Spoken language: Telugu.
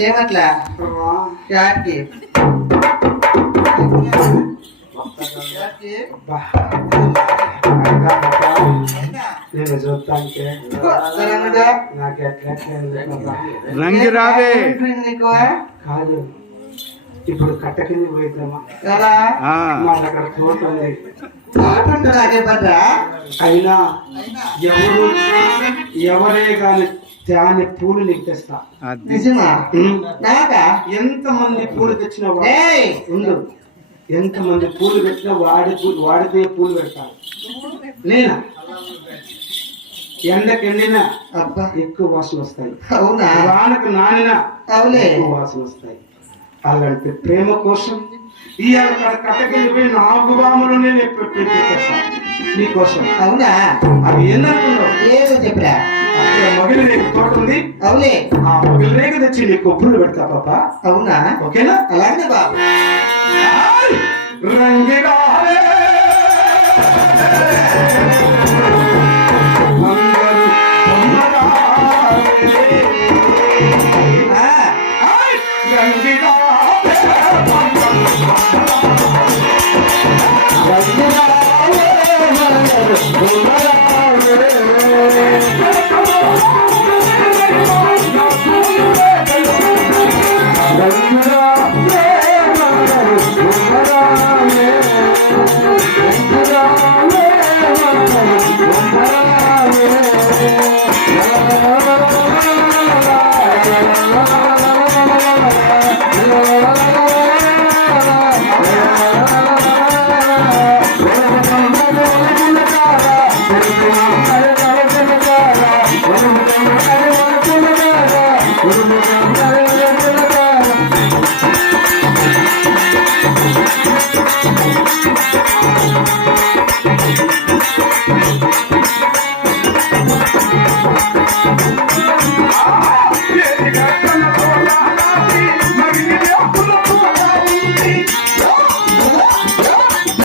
ఏమట్లా యాడ్కి యాడ్కి? నేను చూస్తానికి సరే అన్నదా? నాకు ఎట్లా రంగి రావే ఏముంటుంది నీకు కాదు ఇప్పుడు కట్ట కింద పోయిద్దామా ఎలా ఆ, మాకు అక్కడ తోట ఉంది అదే పడ్డా అయినా ఎవరు ఎవరే కానీ దాని పూలు నీకు తెస్తా నిజమా. నాకా ఎంత మంది పూలు తెచ్చినా ఉండు. ఎంత మంది పూలు పెట్టినా వాడి పూలు వాడితే పూలు పెడతాను నేనా? ఎండకి ఎండినా అబ్బా. ఎక్కువ వాసన వస్తాయి అవునా? వానకు నానినా అవులే. ఎక్కువ వాసన వస్తాయి అలాంటి ప్రేమ కోసం ఇవాళ కట్టకెళ్ళి పోయి నాలుగు బాములు నేను పెట్టేస్తాను నీకోసం అవునా? అవి ఏందనుకున్నావు ఏదో చెప్పరా. మొగిలి రేకు తోట ఉంది. అవులే ఆ మొగిలి రేకు తెచ్చి నీ కొబ్బులు పెడతా పాప. అవునా? ఓకేనా? అలాగే బాబు. ఆయ్! రంగిరాలే! Para